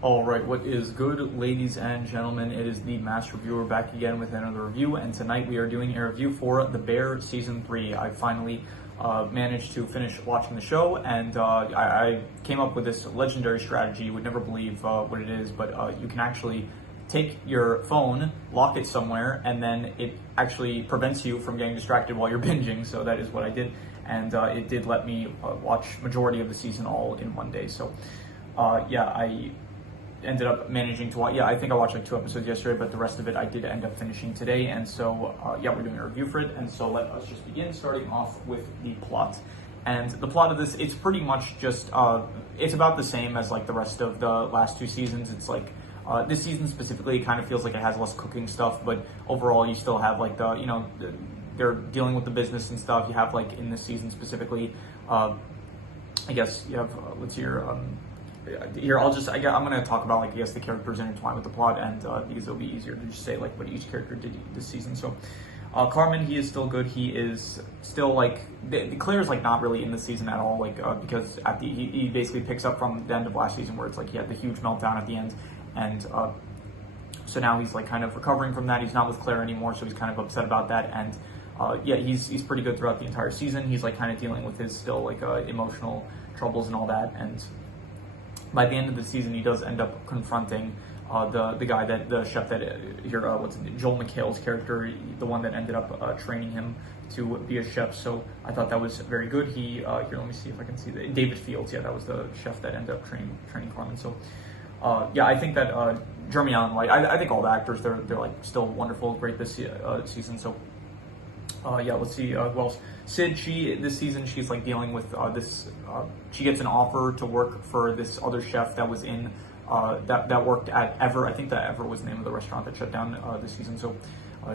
All right, what is good, ladies and gentlemen? It is the Master Reviewer back again with another review, and tonight we are doing a review for The Bear Season 3. I finally managed to finish watching the show, and I came up with this legendary strategy. You would never believe what it is, but you can actually take your phone, lock it somewhere, and then it actually prevents you from getting distracted while you're binging, so that is what I did, and it did let me watch majority of the season all in one day, so I ended up managing to watch, I think I watched like 2 episodes yesterday, but the rest of it I did end up finishing today, and so, we're doing a review for it, and so let us just begin, starting off with the plot. And the plot of this, it's pretty much just, it's about the same as like the rest of the last 2 seasons. It's like, this season specifically kind of feels like it has less cooking stuff, but overall you still have like they're dealing with the business and stuff. You have like in this season specifically, I guess you have, let's hear, here, I'm going to talk about, like, I guess, the characters intertwined with the plot, and because it'll be easier to just say, like, what each character did this season. So, Carmen, he is still good. He is still, like, Claire's, like, not really in the season at all, like, because he basically picks up from the end of last season where it's, like, he had the huge meltdown at the end, and so now he's, like, kind of recovering from that. He's not with Claire anymore, so he's kind of upset about that, and he's pretty good throughout the entire season. He's, like, kind of dealing with his still, like, emotional troubles and all that, and by the end of the season, he does end up confronting the guy the chef that Joel McHale's character, the one that ended up training him to be a chef. So I thought that was very good. He here, let me see if I can see David Fields. Yeah, that was the chef that ended up training Carmen. So I think that Jeremy Allen White. I think all the actors they're like still wonderful, great this season. So. Let's see who else. Sid, this season she's like dealing with this. She gets an offer to work for this other chef that was in that worked at Ever. I think that Ever was the name of the restaurant that shut down this season. So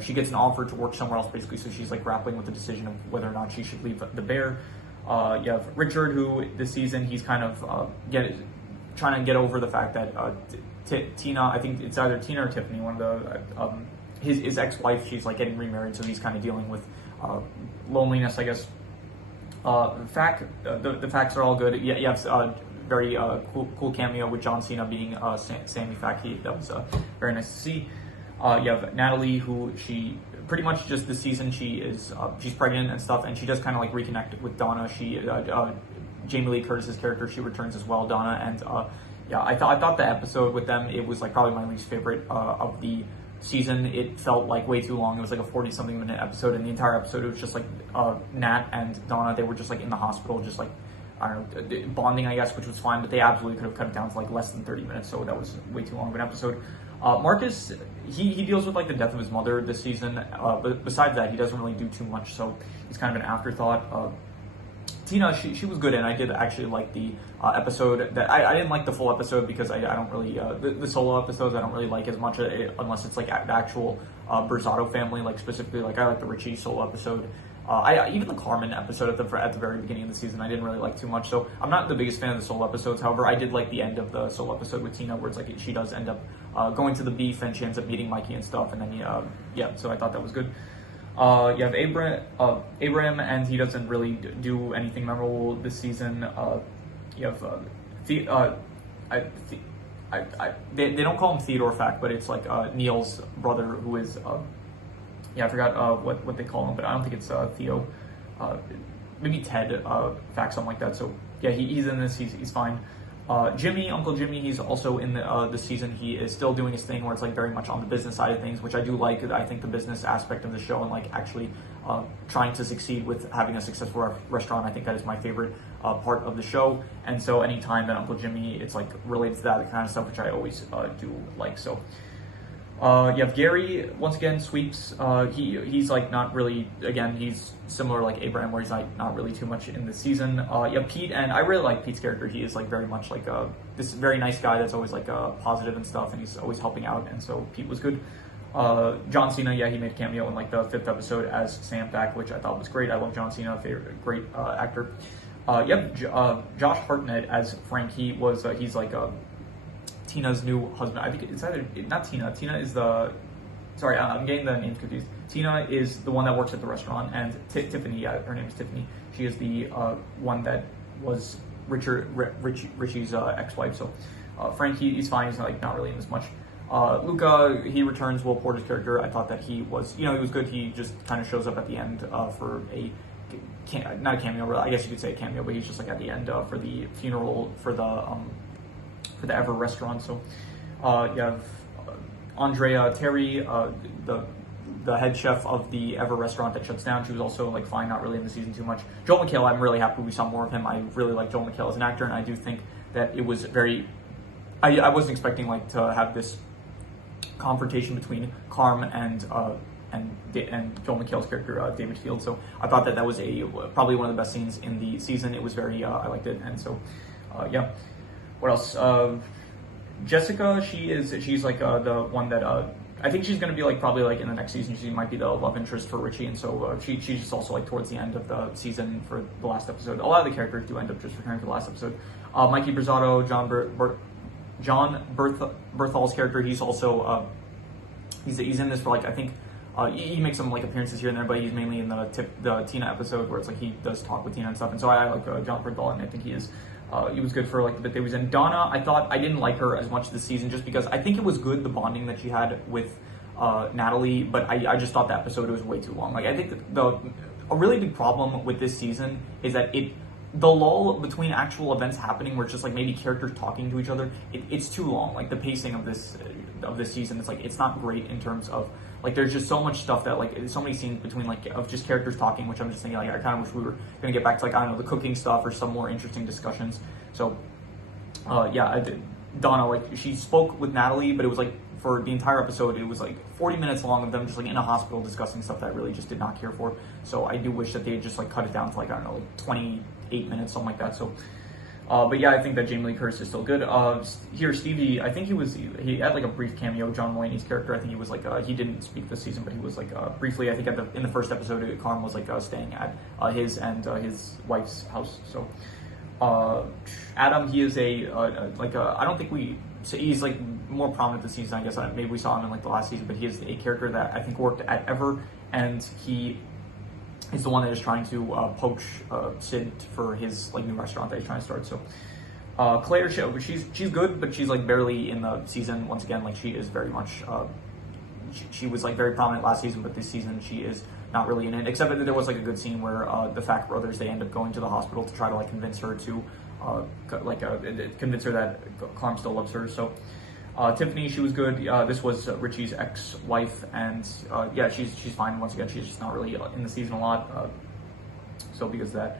she gets an offer to work somewhere else, basically. So she's like grappling with the decision of whether or not she should leave the Bear. You have Richard, who this season he's kind of trying to get over the fact that Tina, I think it's either Tina or Tiffany, one of the his ex-wife, she's like getting remarried, so he's kind of dealing with loneliness, I guess. The facts are all good. You have very cool cameo with John Cena being Sammy Fack. That was very nice to see. You have Natalie, who she pretty much just this season she's pregnant and stuff, and she does kind of like reconnect with Donna. Jamie Lee Curtis's character, she returns as well, Donna, and I thought the episode with them, it was like probably my least favorite of the season. It felt like way too long. It was like a 40-something minute episode, and the entire episode it was just like Nat and Donna, they were just like in the hospital, just like, I don't know, bonding, I guess, which was fine, but they absolutely could have cut it down to like less than 30 minutes, so that was way too long of an episode. Marcus, he deals with like the death of his mother this season, but besides that, he doesn't really do too much, so he's kind of an afterthought. Tina, she was good, and I did actually like the episode. That I didn't like the full episode because I don't really the solo episodes I don't really like as much unless it's like the actual Berzato family, like specifically like I like the Richie solo episode. Even the Carmen episode at the very beginning of the season I didn't really like too much. So I'm not the biggest fan of the solo episodes. However, I did like the end of the solo episode with Tina, where it's like she does end up going to the beef and she ends up meeting Mikey and stuff, and then so I thought that was good. You have Abraham, and he doesn't really do anything memorable this season. You have they don't call him Theodore Fack, but it's like Neil's brother, who is I forgot what they call him, but I don't think it's Theo. Maybe Ted Fack, something like that. So yeah, he's in this. He's fine. Jimmy, Uncle Jimmy, he's also in the season. He is still doing his thing where it's like very much on the business side of things, which I do like. I think the business aspect of the show and like actually trying to succeed with having a successful restaurant, I think that is my favorite part of the show. And so anytime that Uncle Jimmy, it's like related to that kind of stuff, which I always do like. So you have Gary, once again, sweeps. He's like not really, again, he's similar like Abraham, where he's like not really too much in the season. You have Pete, and I really like Pete's character. He is like very much like this very nice guy that's always like positive and stuff, and he's always helping out, and so Pete was good. John Cena, he made a cameo in like the 5th episode as Sam Fack, which I thought was great. I love John Cena, great actor. Josh Hartnett as Frank. He's like Tina's new husband. I think it's either not Tina. Tina is sorry, I'm getting the names confused. Tina is the one that works at the restaurant, and Tiffany, her name is Tiffany. She is the one that was Richie's ex-wife. So Frank, he's fine. He's like not really in this much. Luca, he returns Will Porter's character. I thought that he was, he was good. He just kind of shows up at the end for not a cameo, I guess you could say a cameo, but he's just like at the end for the funeral for the Ever restaurant. So you have Andrea Terry, the head chef of the Ever restaurant that shuts down. She was also like fine, not really in the season too much. Joel McHale, I'm really happy we saw more of him. I really like Joel McHale as an actor, and I do think that it was very. I wasn't expecting like to have this confrontation between Carm and Joel McHale's character David Field. So I thought that was probably one of the best scenes in the season. It was very I liked it, and so yeah. What else? Jessica, she's like the one that I think she's gonna be like probably like in the next season she might be the love interest for Richie, and so she's just also like towards the end of the season for the last episode. A lot of the characters do end up just returning for the last episode. Mikey Brazzotto, John Berthal's character, he's also he's in this for like I think he makes some like appearances here and there, but he's mainly in the Tina episode where it's like he does talk with Tina and stuff, and so I like John Berthal, and I think he was good for like the bit that he was in. Donna, I thought I didn't like her as much this season just because I think it was good the bonding that she had with Natalie, but I just thought the episode was way too long. Like I think a really big problem with this season is that the lull between actual events happening where it's just like maybe characters talking to each other, it's too long. Like the pacing of this season, it's like it's not great in terms of like there's just so much stuff that like so many scenes between like of just characters talking, which I'm just thinking like I kind of wish we were gonna get back to like I don't know the cooking stuff or some more interesting discussions. So yeah, Donna, like she spoke with Natalie, but it was like for the entire episode it was like 40 minutes long of them just like in a hospital discussing stuff that I really just did not care for. So I do wish that they had just like cut it down to like I don't know like 28 minutes, something like that. So but yeah, I think that Jamie Lee Curtis is still good. Here, Stevie, I think he had like a brief cameo. John Mulaney's character, I think he was like he didn't speak this season, but he was like briefly. I think in the first episode, Carm was like staying at his and his wife's house. So Adam, he is I don't think he's like more prominent this season. I guess maybe we saw him in like the last season, but he is a character that I think worked at Ever, and he is the one that is trying to poach Sid for his like new restaurant that he's trying to start. So Claire, she's good, but she's like barely in the season. Once again, like she is very much she was like very prominent last season, but this season she is not really in it. Except that there was like a good scene where the Fact brothers, they end up going to the hospital to try to like convince her to convince her that Carm still loves her. So Tiffany, she was good. This was Richie's ex-wife, and yeah, she's fine. Once again, she's just not really in the season a lot. So because of that,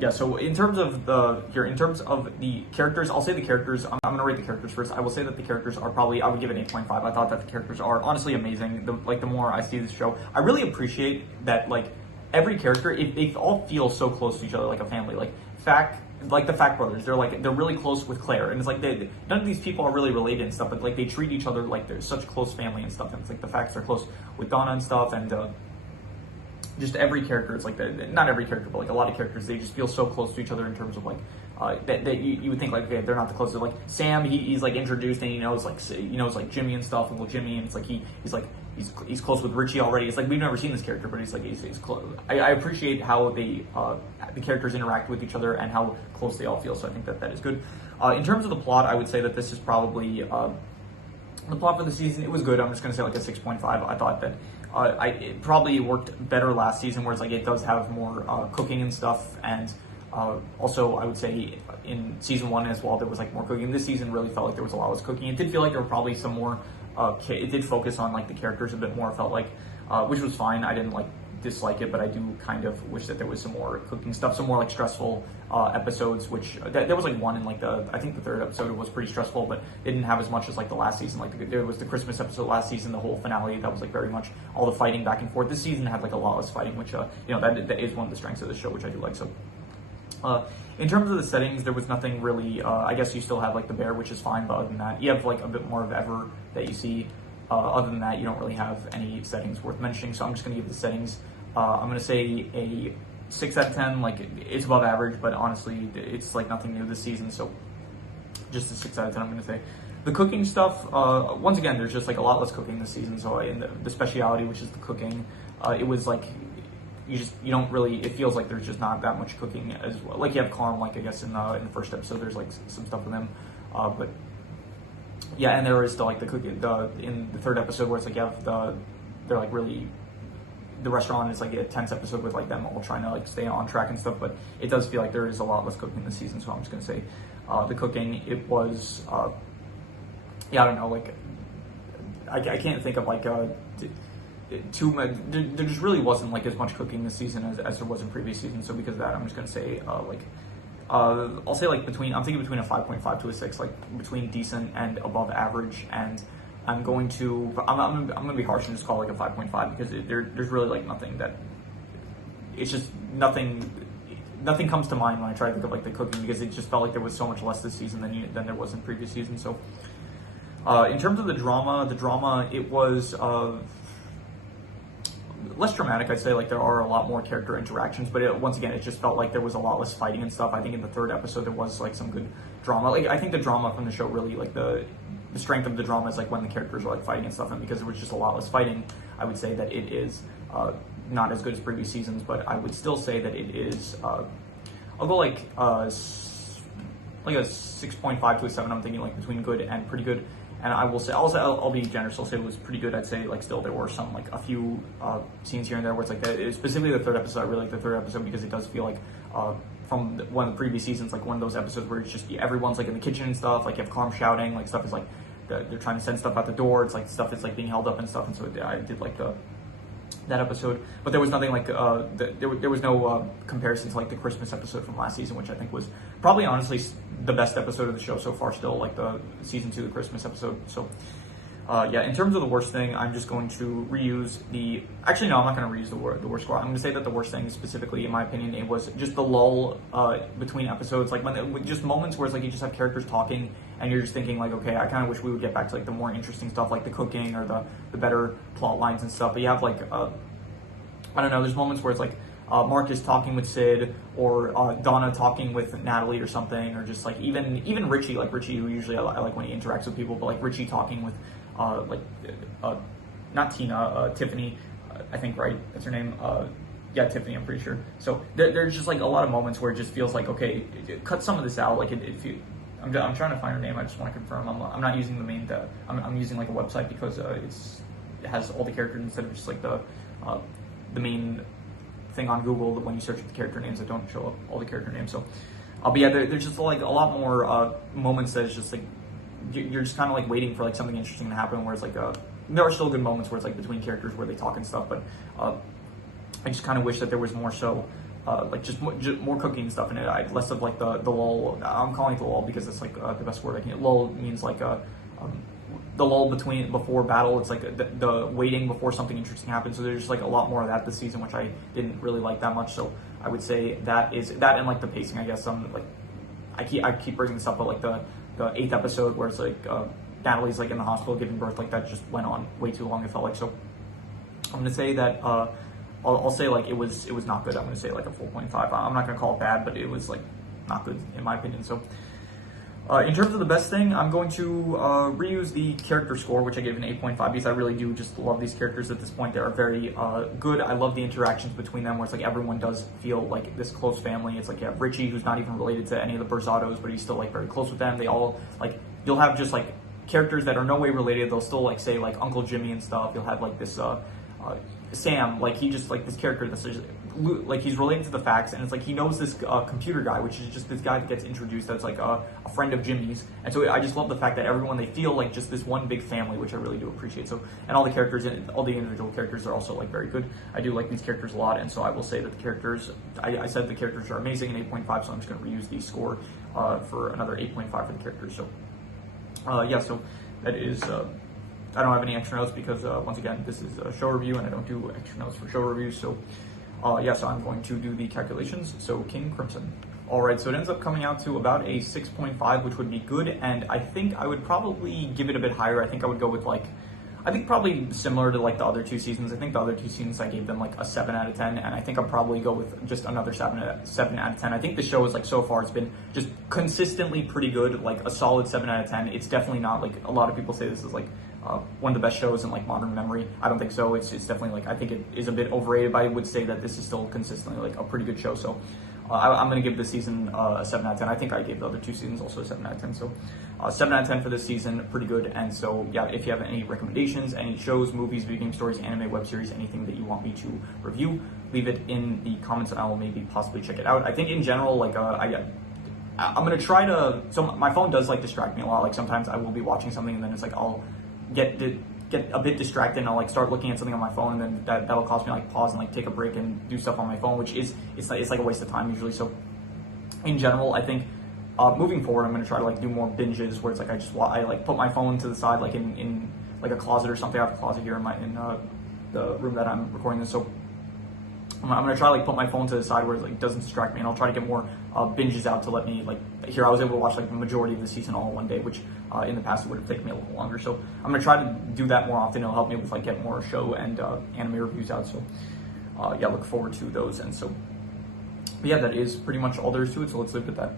yeah. So in terms of the characters, I'll say the characters. I'm gonna rate the characters first. I will say that the characters are probably, I would give it 8.5. I thought that the characters are honestly amazing. The more I see this show, I really appreciate that like every character, they all feel so close to each other, like a family. Like the Fact brothers, they're really close with Claire, and it's like none of these people are really related and stuff, but like they treat each other like they're such close family and stuff. And it's like the Facts are close with Donna and stuff, and just every character, it's like not every character, but like a lot of characters, they just feel so close to each other in terms of like that you would think like they're not the closest. Like Sam, he's like introduced and he knows like Jimmy and stuff, and well Jimmy, and it's like he's close with Richie already. It's like we've never seen this character, but he's close. I appreciate how the characters interact with each other and how close they all feel. So I think that is good. In terms of the plot, I would say that this is probably the plot for the season. It was good. I'm just gonna say like a 6.5. I thought that it probably worked better last season, where it's like it does have more cooking and stuff, and also I would say in season 1 as well there was like more cooking. This season really felt like there was a lot less cooking. It did feel like there were probably some more it did focus on like the characters a bit more, felt like, which was fine. I didn't like dislike it, but I do kind of wish that there was some more cooking stuff, some more like stressful episodes, which there was like one in like I think the third episode was pretty stressful, but it didn't have as much as like the last season. Like there was the Christmas episode last season, the whole finale, that was like very much all the fighting back and forth. This season had like a lot less fighting, which that is one of the strengths of the show, which I do like. So in terms of the settings, there was nothing really, I guess you still have like the bear, which is fine, but other than that, you have like a bit more of Ever that you see. Other than that, you don't really have any settings worth mentioning, so I'm just going to give the settings. I'm going to say a 6 out of 10, like it's above average, but honestly, it's like nothing new this season, so just a 6 out of 10 I'm going to say. The cooking stuff, once again, there's just like a lot less cooking this season, so in the speciality, which is the cooking, it was like, you don't really, it feels like there's just not that much cooking as well. Like you have Carm, like I guess in the first episode, there's like some stuff with him. But yeah, and there is still like in the third episode where it's like you have they're like really, the restaurant is like a tense episode with like them all trying to like stay on track and stuff, but it does feel like there is a lot less cooking this season. So I'm just gonna say the cooking, it was yeah, I don't know, like I can't think of like too much. There just really wasn't like as much cooking this season as there was in previous seasons. So because of that, I'm just gonna say I'll say like I'm thinking between a 5.5 to a 6, like between decent and above average. And I'm gonna be harsh and just call it like a 5.5 because there's really like nothing that, it's just nothing comes to mind when I try to think of like the cooking, because it just felt like there was so much less this season than there was in previous seasons. So in terms of the drama, it was less dramatic. I'd say like there are a lot more character interactions, but once again, it just felt like there was a lot less fighting and stuff. I think in the third episode there was like some good drama. Like I think the drama from the show really, like the strength of the drama is like when the characters are like fighting and stuff, and because there was just a lot less fighting, I would say that it is not as good as previous seasons. But I would still say that it is I'll go like a 6.5 to a 7. I'm thinking like between good and pretty good. And I will say, I'll be generous, I'll say it was pretty good. I'd say like still there were some like a few scenes here and there where it's like that, specifically the third episode. I really like the third episode because it does feel like from one of the previous seasons, like one of those episodes where it's just everyone's like in the kitchen and stuff, like you have Carm shouting, like stuff is like they're trying to send stuff out the door. It's like stuff is like being held up and stuff. And so I did like that episode, but there was nothing like there was no comparison to like the Christmas episode from last season, which I think was probably honestly the best episode of the show so far, still, like the season 2, the Christmas episode. So yeah, in terms of the worst thing, I'm just going to reuse actually no, I'm not going to reuse the worst score. I'm going to say that the worst thing specifically, in my opinion, it was just the lull between episodes, like when just moments where it's like you just have characters talking and you're just thinking like, okay, I kind of wish we would get back to like the more interesting stuff, like the cooking or the better plot lines and stuff. But you have like I don't know, there's moments where it's like Marcus talking with Sid, or Donna talking with Natalie or something, or just like even Richie, who usually I like when he interacts with people, but like Richie talking with not Tina, Tiffany, I think, right? That's her name. Yeah, Tiffany, I'm pretty sure. So there's just like a lot of moments where it just feels like, okay, cut some of this out. Like I'm trying to find her name. I just want to confirm. I'm not using the main. I'm using like a website because it has all the characters instead of just like the main thing on Google. When you search for the character names, that don't show up all the character names. So, but yeah, there's just like a lot more moments that it's just like you're just kind of like waiting for like something interesting to happen. Whereas like there are still good moments where it's like between characters where they talk and stuff, but I just kind of wish that there was more so. Like just more cooking and stuff in it. Less of like the lull. I'm calling it the lull because it's like the best word I can. Lull means like the lull before battle. It's like the waiting before something interesting happens. So there's just like a lot more of that this season, which I didn't really like that much. So I would say that and like the pacing. I guess like I keep bringing this up, but like the 8th episode where it's like Natalie's like in the hospital giving birth, like that just went on way too long. It felt like. So I'm gonna say that. I'll say like it was not good. I'm going to say like a 4.5. I'm not going to call it bad, but it was like not good in my opinion. So in terms of the best thing, I'm going to reuse the character score, which I gave an 8.5 because I really do just love these characters at this point. They are very good. I love the interactions between them where it's like everyone does feel like this close family. It's like you have Richie, who's not even related to any of the Berzatos, but he's still like very close with them. They all like, you'll have just like characters that are no way related. They'll still like say like Uncle Jimmy and stuff. You'll have like this Sam, like he just like this character that's just like he's related to the facts, and it's like he knows this computer guy, which is just this guy that gets introduced that's like a friend of Jimmy's. And so I just love the fact that everyone, they feel like just this one big family, which I really do appreciate. So, and all the characters and all the individual characters are also like very good. I do like these characters a lot, and so I will say that the characters, I said the characters are amazing in 8.5, so I'm just going to reuse the score for another 8.5 for the characters. So yeah, so that is I don't have any extra notes because once again, this is a show review and I don't do extra notes for show reviews. So yeah, so I'm going to do the calculations. So King Crimson. All right, so it ends up coming out to about a 6.5, which would be good. And I think I would probably give it a bit higher. I think I would go with like, I think probably similar to like the other two seasons. I think the other two seasons I gave them like a 7 out of 10, and I think I'll probably go with just another 7 out of 10. I think the show is like so far it's been just consistently pretty good, like a solid 7 out of 10. It's definitely not like a lot of people say this is like one of the best shows in like modern memory. I don't think so. It's definitely like, I think it is a bit overrated, but I would say that this is still consistently like a pretty good show. So I'm going to give this season a 7 out of 10. I think I gave the other 2 seasons also a 7 out of 10. So 7 out of 10 for this season, pretty good. And so, yeah, if you have any recommendations, any shows, movies, video game stories, anime, web series, anything that you want me to review, leave it in the comments and I will maybe possibly check it out. I think in general, like, I'm going to try to, so my phone does like distract me a lot. Like sometimes I will be watching something and then it's like, I'll get a bit distracted and I'll like start looking at something on my phone, and then that'll cause me to like pause and like take a break and do stuff on my phone, which is, it's like a waste of time usually. So in general, I think moving forward, I'm going to try to like do more binges where it's like I like put my phone to the side, like in like a closet or something. I have a closet here in the room that I'm recording this. So I'm going to try to like put my phone to the side where it like doesn't distract me, and I'll try to get more binges out to let me, like, here I was able to watch like the majority of the season all in one day, which in the past it would have taken me a little longer. So I'm going to try to do that more often. It'll help me with like get more show and anime reviews out. So yeah, look forward to those. And so yeah, that is pretty much all there is to it. So let's leave it at that.